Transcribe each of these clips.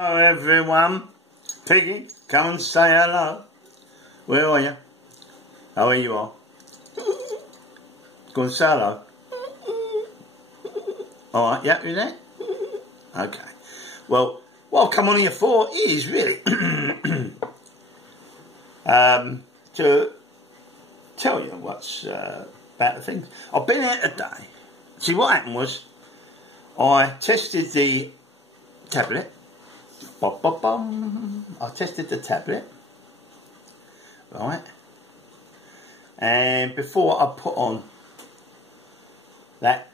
Hello everyone, Piggy, come and say hello. Where are you? Oh, here you are. Go and say hello. Alright, you happy with that? Okay. Well, what I've come on here for is really to tell you what's about the things. I've been out today. See, what happened was I tested the tablet. I tested the tablet, right, and before I put on that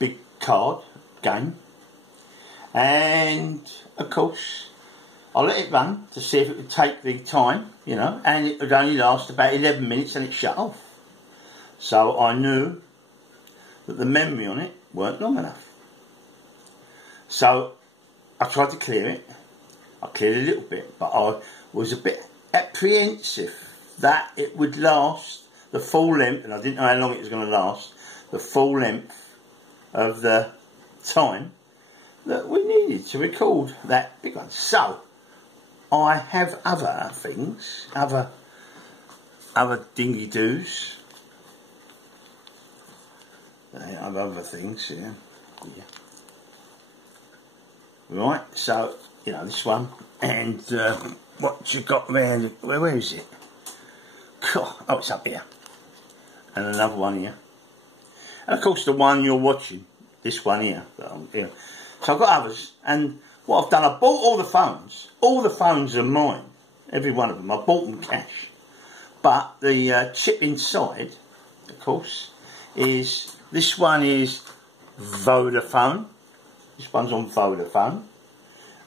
big card game, and of course I let it run to see if it would take the time, you know, and it would only last about 11 minutes and it shut off. So I knew that the memory on it weren't long enough. So I tried to clear it. I cleared a little bit, but I was a bit apprehensive that it would last the full length, and I didn't know how long it was going to last, the full length of the time that we needed to record that big one. So I have other things, other dingy-doos. I have other things, yeah. Right, so, you know, this one, and what you got around it, where is it? God, oh, it's up here, and another one here, and of course the one you're watching, this one here, here. So I've got others, and what I've done, I bought all the phones are mine, every one of them, I bought them cash, but the chip inside, of course, is, this one is Vodafone. This one's on Vodafone,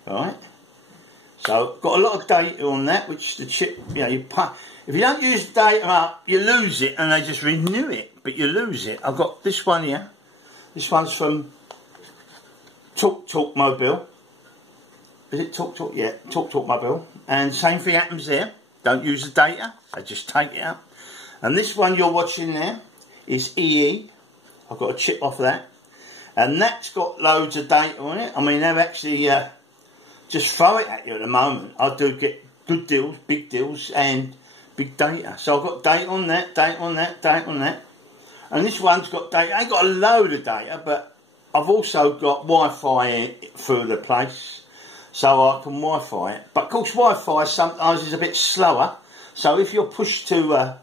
right? So got a lot of data on that, which the chip, you know, if you don't use the data up, you lose it, and they just renew it, but you lose it. I've got this one here. This one's from Talk Mobile. Is it Talk? Yeah, Talk Mobile. And same thing happens there. Don't use the data. They just take it out. And this one you're watching there is EE. I've got a chip off that. And that's got loads of data on it. I mean, they've actually just throw it at you at the moment. I do get good deals, big deals, and big data. So I've got data on that, data on that, data on that. And this one's got data. I ain't got a load of data, but I've also got Wi-Fi through the place, so I can Wi-Fi it. But of course, Wi-Fi sometimes is a bit slower. So if you're pushed to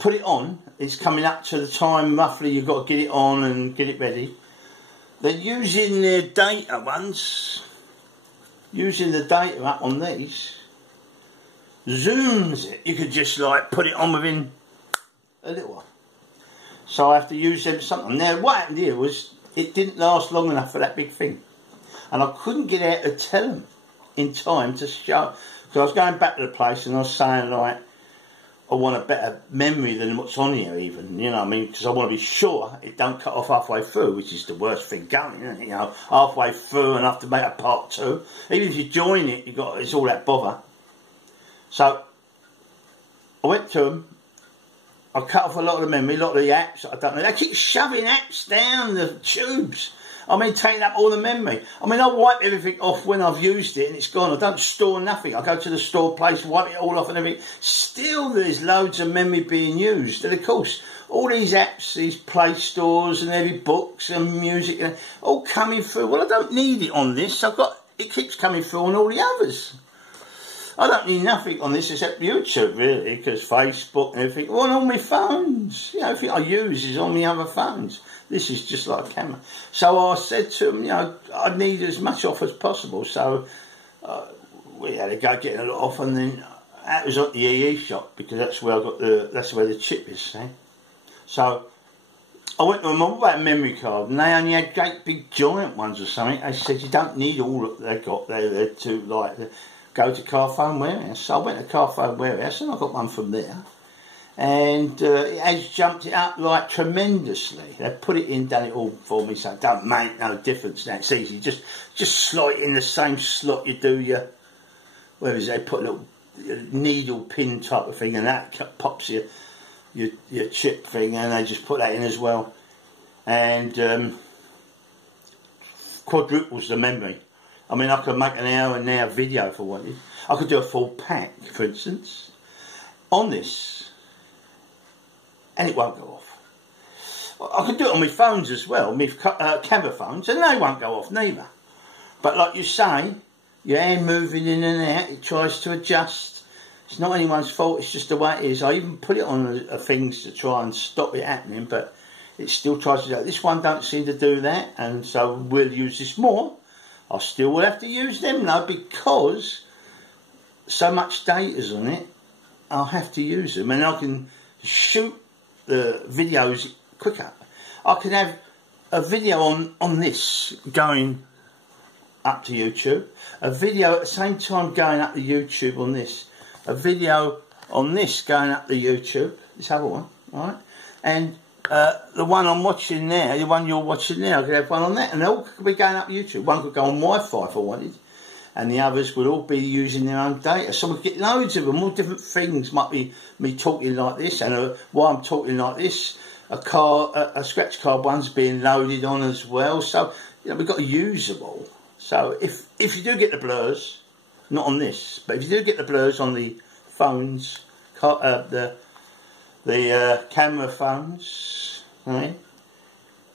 put it on, it's coming up to the time roughly you've got to get it on and get it ready. They're using their data ones, using the data up on these, zooms it. You could just like put it on within a little while. So I have to use them something. Now what happened here was it didn't last long enough for that big thing. And I couldn't get out to tell them in time to show, because I was going back to the place and I was saying like, I want a better memory than what's on here even, you know what I mean, because I want to be sure it don't cut off halfway through, which is the worst thing going, isn't it? You know, halfway through and have to make a part two. Even if you join it, it's all that bother. So, I went to them, I cut off a lot of the memory, a lot of the apps, I don't know, they keep shoving apps down the tubes. I mean, taking up all the memory. I mean, I wipe everything off when I've used it and it's gone. I don't store nothing. I go to the store place, wipe it all off and everything. Still, there's loads of memory being used. And of course, all these apps, these Play Stores and every books and music, all coming through. Well, I don't need it on this. It keeps coming through on all the others. I don't need nothing on this except YouTube, really, because Facebook and everything, all on my phones. You know, everything I use is on my other phones. This is just like a camera. So I said to him, you know, I need as much off as possible. So we had to go getting a lot off, and then that was at the EE shop because that's where I got that's where the chip is. See? So I went to them, what about a memory card? And they only had great big giant ones or something. They said you don't need all that they got there to like go to Carphone Warehouse. So I went to Carphone Warehouse and I got one from there. And it has jumped it up like tremendously. They put it in, done it all for me, so it don't make no difference now. It's easy. Just slot it in the same slot you do your, where is it? They put a little needle pin type of thing, and that pops your chip thing, and they just put that in as well. And quadruples the memory. I mean, I could make an hour and hour video if I wanted. I could do a full pack, for instance, on this, and it won't go off. I could do it on my phones as well, my camera phones, and they won't go off neither. But like you say, your hand moving in and out, it tries to adjust. It's not anyone's fault, it's just the way it is. I even put it on things to try and stop it happening, but it still tries to do that. This one don't seem to do that, and so we'll use this more. I still will have to use them though, because so much data's on it, I'll have to use them, and I can shoot the videos quicker. I can have a video on this going up to YouTube, a video at the same time going up to YouTube on this, a video on this going up to YouTube, this other one, alright, and the one I'm watching now, the one you're watching now, I could have one on that, and they all could be going up to YouTube. One could go on Wi-Fi if I wanted, and the others would all be using their own data. So we get loads of them, all different things. Might be me talking like this, and while I'm talking like this, a scratch card one's being loaded on as well. So you know, we've got to use them all. So if you do get the blurs, not on this, but if you do get the blurs on the phones, the camera phones, right?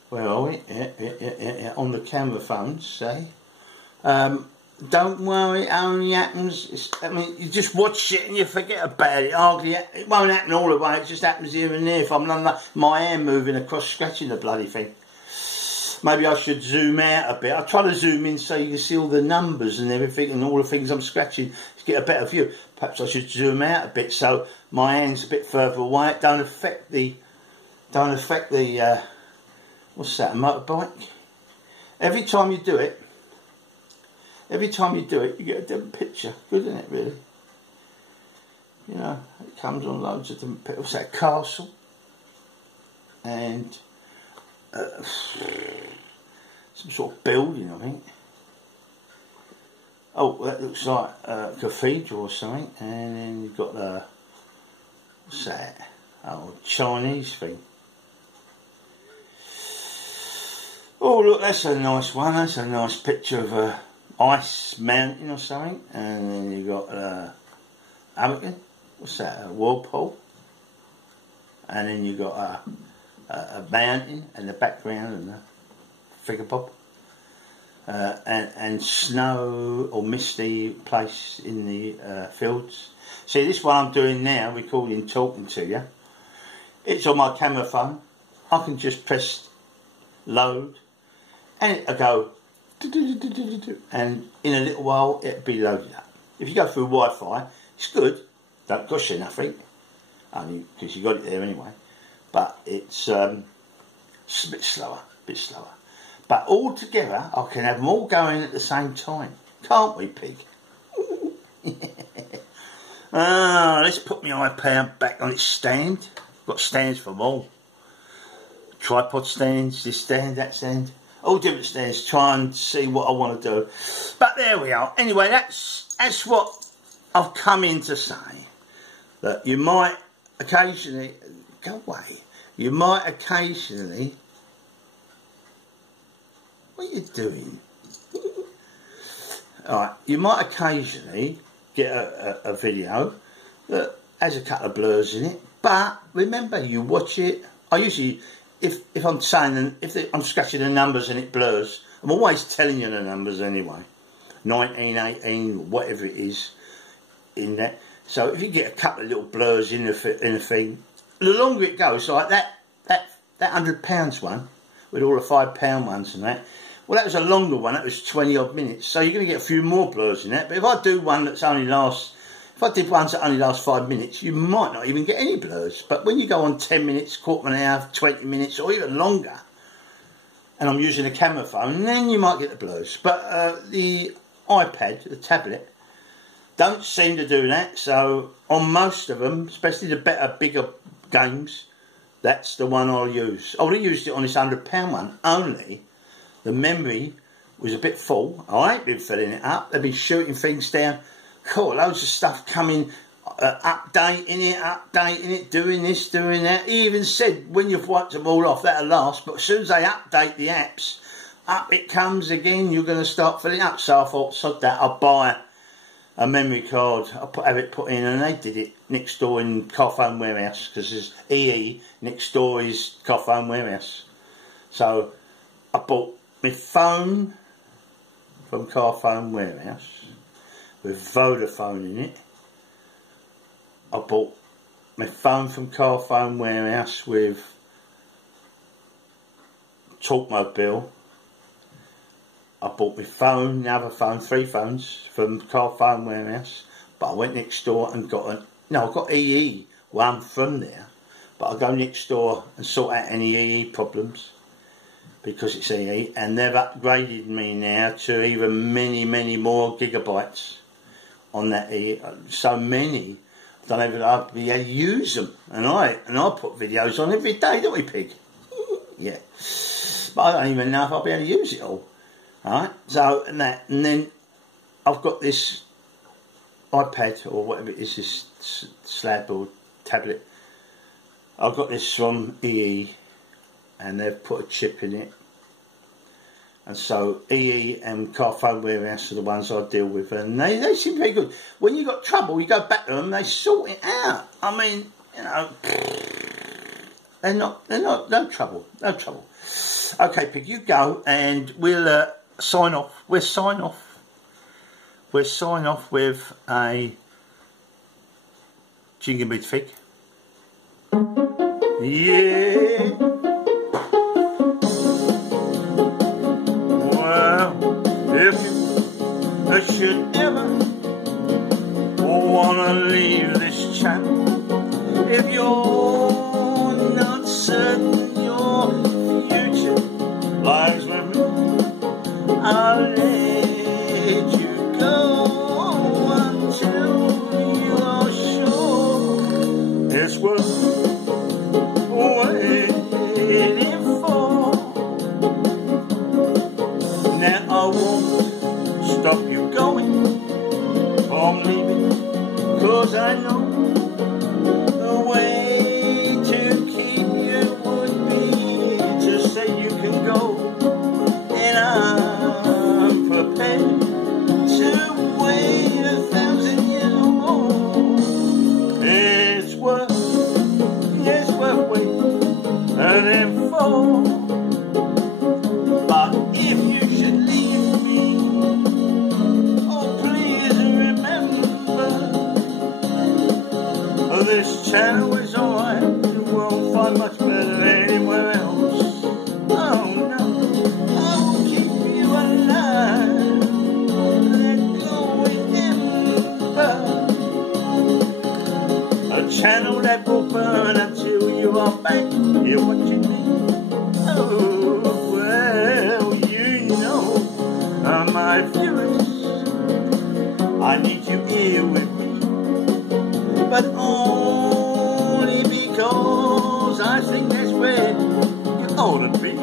Where are we? Yeah, on the camera phones, say. Don't worry, it only happens. I mean, you just watch it and you forget about it. Hardly, it won't happen all the way. It just happens here and there. If I'm not my hand moving across, scratching the bloody thing. Maybe I should zoom out a bit. I try to zoom in so you can see all the numbers and everything and all the things I'm scratching to get a better view. Perhaps I should zoom out a bit so my hand's a bit further away. It don't affect the what's that, a motorbike? Every time you do it, you get a different picture. Good, isn't it, really? You know, it comes on loads of different pictures. What's that, castle? And some sort of building, I think. Oh, that looks like a cathedral or something. And then you've got the, what's that? Oh, Chinese thing. Oh, look, that's a nice one. That's a nice picture of a ice mountain or something. And then you've got Hamilton. What's that? A whirlpool. And then you've got a mountain in the background and a figure bob. And snow or misty place in the fields. See, this one I'm doing now, recording, talking to you. It's on my camera phone. I can just press load and it'll go, and in a little while it'll be loaded up. If you go through Wi-Fi, it's good, don't cost you nothing, only because you got it there anyway, but it's a bit slower, But all together, I can have them all going at the same time, can't we, Pig? Let's put my iPad back on its stand. Got stands for them all. Tripod stands, this stand, that stand. All different stands, try and see what I want to do. But there we are. Anyway, that's what I've come in to say. That you might occasionally, go away, you might occasionally, what are you doing? Alright, you might occasionally get a video that has a couple of blurs in it, but remember, you watch it. I usually, if I'm saying, I'm scratching the numbers and it blurs, I'm always telling you the numbers anyway. 19, 18, whatever it is in that. So if you get a couple of little blurs in the thing, the longer it goes, like that £100 one, with all the £5 ones and that, well, that was a longer one, that was 20 odd minutes, so you're going to get a few more blurs in that. But if I do one that's only lasts, if I did ones that only last 5 minutes, you might not even get any blurs. But when you go on 10 minutes, quarter of an hour, 20 minutes, or even longer, and I'm using a camera phone, then you might get the blurs. But the iPad, the tablet, don't seem to do that. So on most of them, especially the better, bigger games, that's the one I'll use. I would have used it on this £100 one, only the memory was a bit full. I ain't been filling it up. They've been shooting things down. Cool, loads of stuff coming, updating it, doing this, doing that. He even said, when you've wiped them all off, that'll last. But as soon as they update the apps, up it comes again, you're going to start filling up. So I thought, sod that, I'll buy a memory card, I'll have it put in, and they did it next door in Carphone Warehouse, because there's EE, next door is Carphone Warehouse. So I bought my phone from Carphone Warehouse with Vodafone in it. I bought my phone from Carphone Warehouse with Talkmobile. I bought my phone, the other phone, 3 phones from Carphone Warehouse, but I went next door and got I got EE one from there, but I go next door and sort out any EE problems because it's EE, and they've upgraded me now to even many more gigabytes on that EE, so many I don't even have to be able to use them, and I put videos on every day, don't we, Pig? Yeah, but I don't even know if I'll be able to use it all. Alright, so and then I've got this iPad or whatever it is, this slab or tablet. I've got this from EE, and they've put a chip in it, and so EE and Carphone Warehouse are the ones I deal with, and they seem very good. When you got trouble, you go back to them, they sort it out. I mean, you know, they're no trouble. Okay, Pig, you go, and we'll sign off. We'll sign off with a gingerbread fig. Yeah. Well, if I should ever wanna leave this channel, if you're not certain your future lies with me, I'll let you go until you are sure it's worth waiting for. Now I won't stop you going from leaving, 'cause I know the way to keep you would be to say you can go, and I'm prepared to wait 1,000 years or more. It's worth waiting for. But if you should leave me, oh please remember, this channel is alright, you won't find much better anywhere else. Oh no, I will keep you alive, let go remember, a channel that will burn until you are back here watching me. Oh, well, you know, my viewers, I need you here with me, but only because I think that's where you ought to be,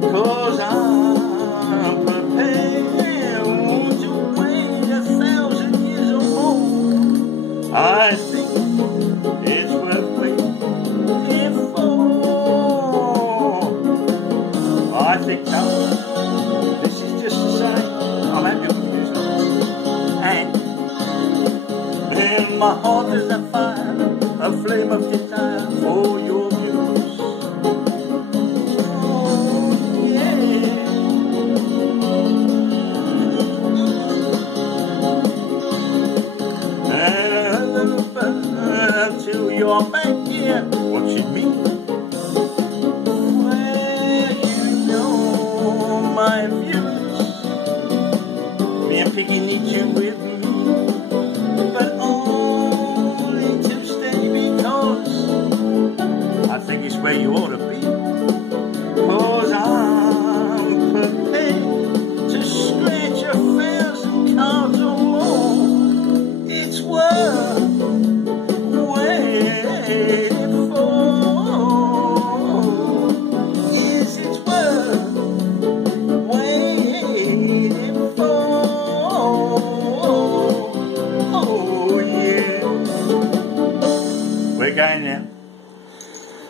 'cause I'm prepared to wait 1,000 years or more. I think it's worth waiting for. I think no, this is just to say I'm happy with you, and my heart is a fire, a flame of desire for your views. Oh yeah, and I'll burn until you're back here watching me. My views, me and Piggy need you with me, but only to stay, because I think it's where you ought to be, 'cause I'm prepared to stretch 1,000 cards or more. It's worth waiting for. Yes, it's worth going now,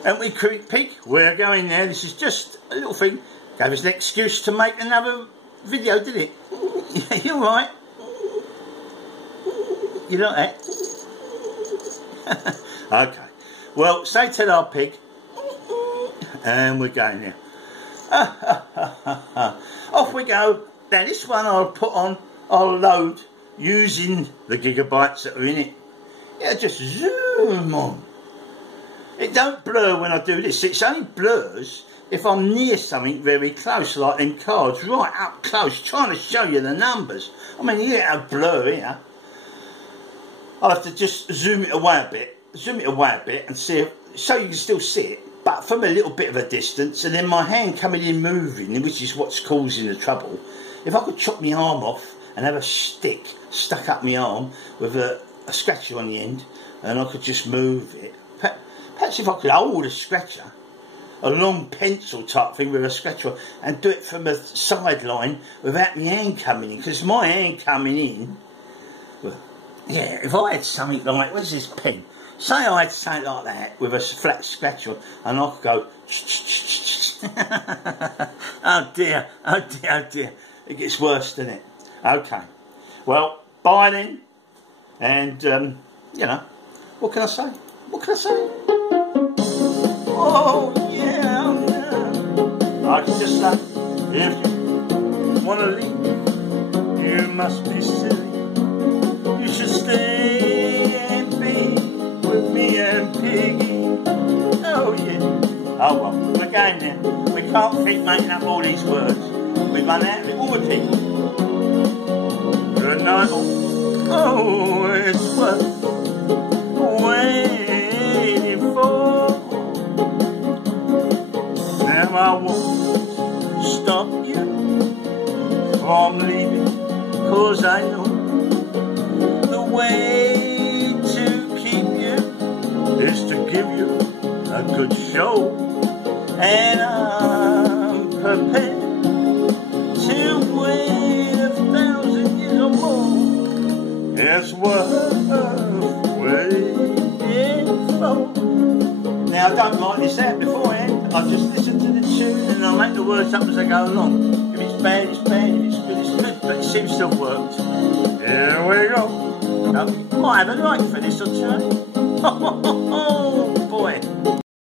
and we Pig, we're going now. This is just a little thing Gave us an excuse to make another video, did it? Yeah, you're right. You like that? Okay. Well, say to our pig. And we're going now. Off we go. Now this one I'll put on, I'll load using the gigabytes that are in it. Yeah, just zoom on. It don't blur when I do this. It only blurs if I'm near something very close, like them cards, right up close, trying to show you the numbers. I mean, you get a blur here. I'll have to just zoom it away a bit, and see if, so you can still see it, but from a little bit of a distance, and then my hand coming in moving, which is what's causing the trouble. If I could chop my arm off and have a stick stuck up my arm with a scratcher on the end, and I could just move it. Perhaps if I could hold a scratcher, a long pencil type thing with a scratcher, and do it from a sideline without my hand coming in, because my hand coming in, well, yeah, if I had something like, what's this pen? Say I had something like that with a flat scratcher, and I could go, oh dear, oh dear, oh dear. It gets worse, doesn't it? Okay. Well, bye then. And, you know, what can I say? What can I say? Oh, yeah, I can just say, if you want to leave, you must be silly. You should stay and be with me and Piggy. Oh, yeah. Oh, well, we're going then. We can't keep making up all these words. We run out of it all the people. Good night. Oh, it's worth waiting for. Now I won't stop you from leaving, 'cause I know the way to keep you is to give you a good show, and I'm prepared to wait 1,000 years or more. It's worth waiting for. Now I don't write this out beforehand. I just listen to the tune and I make the words up as I go along. If it's bad, it's bad. If it's good, it's good. But it seems to have worked. Here we go. Might have a like for this or two. Oh boy.